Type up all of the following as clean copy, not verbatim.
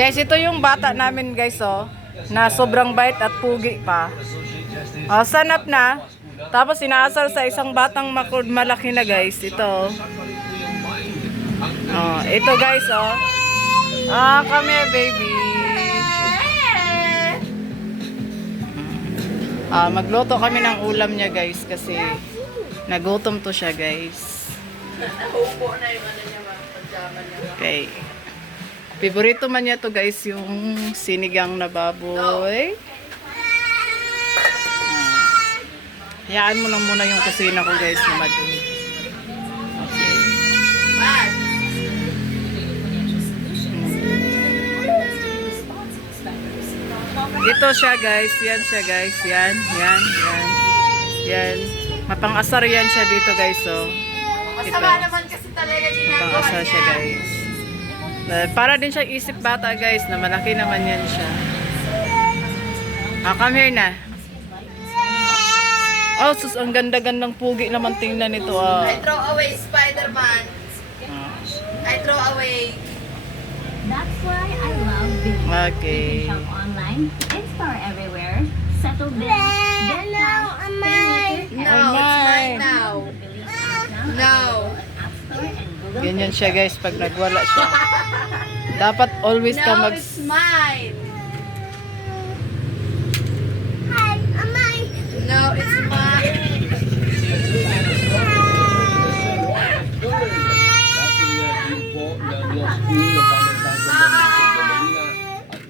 Guys, ito yung bata namin guys, oh. Na sobrang bait at pugi pa. Oh, sanap na. Tapos inaasar sa isang batang malaki na guys. Ito. Oh, ito guys, oh. Ah, come here, baby. Ah, magluto kami ng ulam niya guys kasi nagutom to siya guys. Naupo na yung ano niya, pajama niya. Okay. Favorito man niya to guys, yung sinigang na baboy. Hayaan mo lang muna yung kusina ko guys na madumi. Okay. Ito siya guys, yan siya guys, yan. Yan. Mapang-asar yan siya dito guys, oh. Masama naman kasi talaga ginagawa Mapang-asar siya niya. guys. Para din siya isip bata guys, na malaki naman yan siya. Ah, come here na. Oh, sus, ang ganda-gandang pugi naman tingnan nito, ah. I throw away Spider-Man. I throw away. That's why I love Big. Okay. You can shop online, in-store everywhere, settle bills, get cash, pay meters, No, it's mine now. No. App Store and Google Ganyan siya guys pag nagwala siya. Dapat always ka No, mag... it's mine. No, it's mine.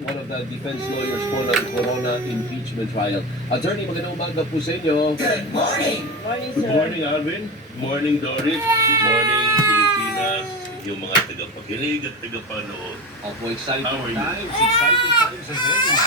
One of the defense lawyers po ng Corona impeachment trial. Attorney, magandang umaga po sa inyo. Good morning! Good morning, Alvin. Good morning, Doris. Good morning, Pilipinas. Yung mga tagapakinig at tagapanood. Opo, exciting How are you? times ahead in